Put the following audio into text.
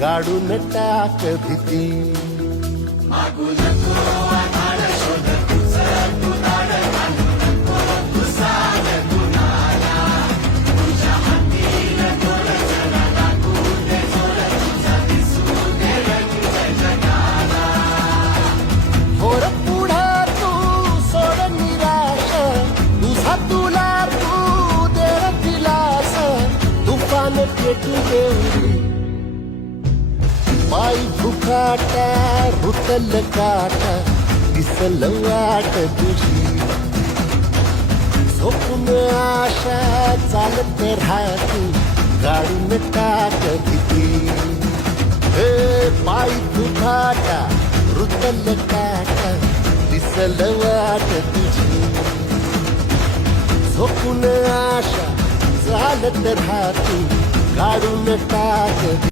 गाडून टाक भीती. थोर पुढं तू सोड निराश, तुझा तुला तू दे दिलास, तुफान पेटू देऊ पायी भुकाटा रुतल काटा, दिसल वाट तुझी. झोपून आशा चालत राहतो, गाडून टाक भीती. पायी भुकाटा रुतल काटा, दिसल वाट तुझी. झोपून आशा चालत राहतो, गाडून टाक